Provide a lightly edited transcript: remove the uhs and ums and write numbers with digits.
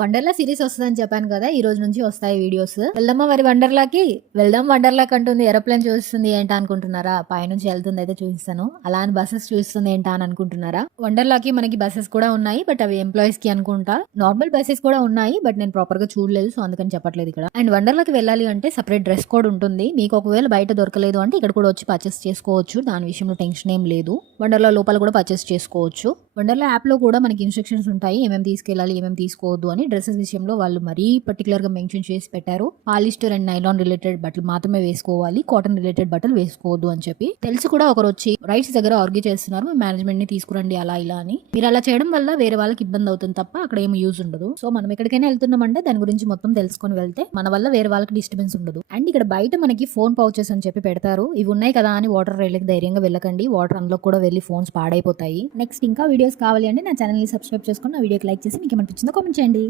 Wonderla series వస్తుందని చెప్పాను కదా, ఈ రోజు నుంచి వస్తాయి వీడియోస్. వెళ్దామా మరి వండర్లాకి? వెళ్దాం వండర్లాకి అంటుంది. ఏరోప్లేన్ చూస్తుంది ఏంటా అనుకుంటున్నారా? పైనుంచి వెళ్తుంది అయితే చూపిస్తాను. అలా అని బస్సెస్ చూస్తుంది ఏంటా అని అనుకుంటున్నారా? వండర్లాకి మనకి బస్సెస్ కూడా ఉన్నాయి, బట్ అవి ఎంప్లాయీస్ కి అనుకుంటా. నార్మల్ బస్సెస్ కూడా ఉన్నాయి, బట్ నేను ప్రాపర్ గా చూడలేదు, సో అందుకని చెప్పట్లేదు ఇక్కడ. అండ్ వండర్లాకి వెళ్ళాలి అంటే సపరేట్ డ్రెస్ కోడ్ ఉంటుంది. మీకు ఒకవేళ బయట దొరకలేదు అంటే ఇక్కడ కూడా వచ్చి పర్చేస్ చేసుకోవచ్చు. దాని విషయంలో టెన్షన్ ఏం లేదు. వండర్లా లోపల కూడా పర్చేస్ చేసుకోవచ్చు. వండర్లా యాప్ లో కూడా మనకి ఇన్స్ట్రక్షన్స్ ఉంటాయి, ఏమేమి తీసుకెళ్ళాలి ఏమేమి తీసుకోవద్దు అని. డ్రెస్సెస్ విషయంలో వాళ్ళు మరీ పర్టికులర్ గా మెన్షన్ చేసి పెట్టారు. పాలిస్టర్ అండ్ నైలాన్ రిలేటెడ్ బట్టలు మాత్రమే వేసుకోవాలి, కాటన్ రిలేటెడ్ బట్టలు వేసుకోవద్దు అని చెప్పి. తెలిసి కూడా ఒకరు వచ్చి రైట్స్ దగ్గర ఆర్గ్యూ చేస్తున్నారు, మేనేజ్మెంట్ ని తీసుకురండి అలా ఇలా అని. మీరు అలా చేయడం వల్ల వేరే వాళ్ళకి ఇబ్బంది అవుతుంది తప్ప అక్కడ ఏమి యూజ్ ఉండదు. సో మనం ఎక్కడికైనా వెళ్తున్నామంటే దాని గురించి మొత్తం తెలుసుకొని వెళ్తే మన వల్ల వేరే వాళ్ళకి డిస్టర్బెన్స్ ఉండదు. అండ్ ఇక్కడ బయట మనకి ఫోన్ పౌచెస్ అని చెప్పి పెడతారు. ఇవి ఉన్నాయి కదా అని వాటర్ రైల్కి ధైర్యంగా వెళ్ళకండి, వాటర్ అందులో కూడా వెళ్ళి ఫోన్స్ పాడైపోతాయి. నెక్స్ట్ ఇంకా వీడియోస్ కావాలి అంటే నా ఛానల్ ని సబ్స్క్రైబ్ చేసుకుని నా వీడియోకి లైక్ చేసి మీకు ఏమనిపించిందో కామెంట్ చేయండి.